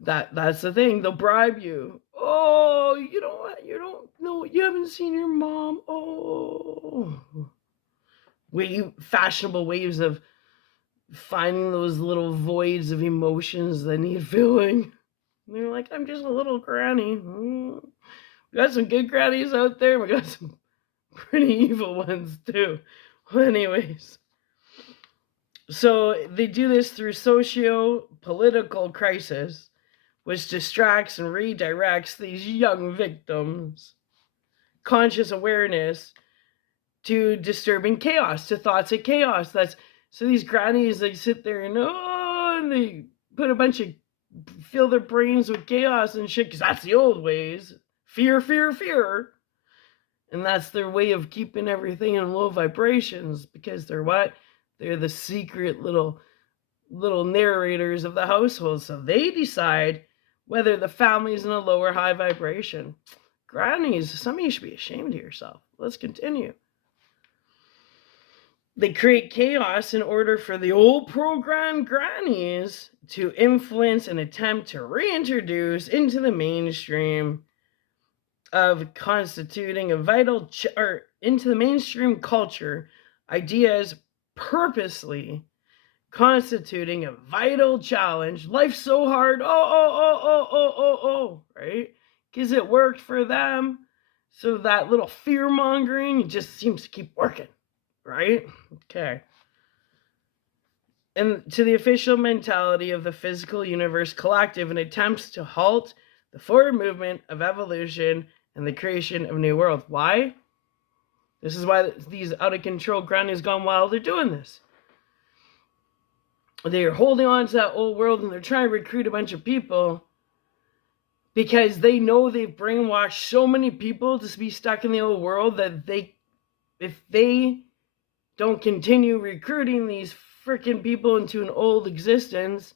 That's the thing. They'll bribe you. Oh, you don't know, you haven't seen your mom. Oh, fashionable ways of finding those little voids of emotions that need filling. And they're like, I'm just a little granny. We got some good grannies out there. We got some pretty evil ones too. Well, anyways, so they do this through socio-political crisis, which distracts and redirects these young victims' conscious awareness to disturbing chaos, to thoughts of chaos. So these grannies, they sit there and they put a bunch of, fill their brains with chaos and shit, because that's the old ways. Fear, fear, fear. And that's their way of keeping everything in low vibrations, because they're what? They're the secret little narrators of the household. So they decide whether the family's in a low or high vibration. Grannies, some of you should be ashamed of yourself. Let's continue. They create chaos in order for the old programmed grannies to influence and attempt to reintroduce into the mainstream of constituting a vital or into the mainstream culture ideas purposely constituting a vital challenge. Life's so hard. Right? Because it worked for them. So that little fear mongering just seems to keep working. Right? Okay. And to the official mentality of the physical universe collective in attempts to halt the forward movement of evolution and the creation of a new world. Why? This is why these out-of-control grannies gone wild are doing this. They're holding on to that old world and they're trying to recruit a bunch of people because they know they've brainwashed so many people to be stuck in the old world that if they don't continue recruiting these freaking people into an old existence,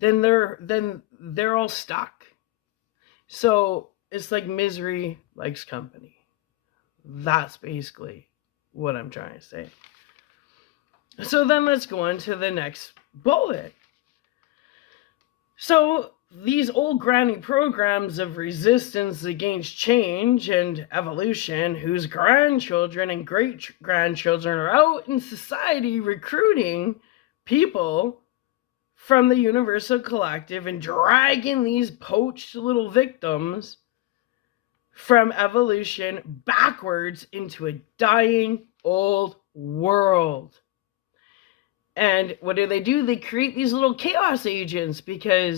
then they're all stuck. So it's like misery likes company. That's basically what I'm trying to say. So then let's go on to the next bullet. So these old granny programs of resistance against change and evolution, whose grandchildren and great-grandchildren are out in society recruiting people from the universal collective and dragging these poached little victims from evolution backwards into a dying old world. And what do? They create these little chaos agents because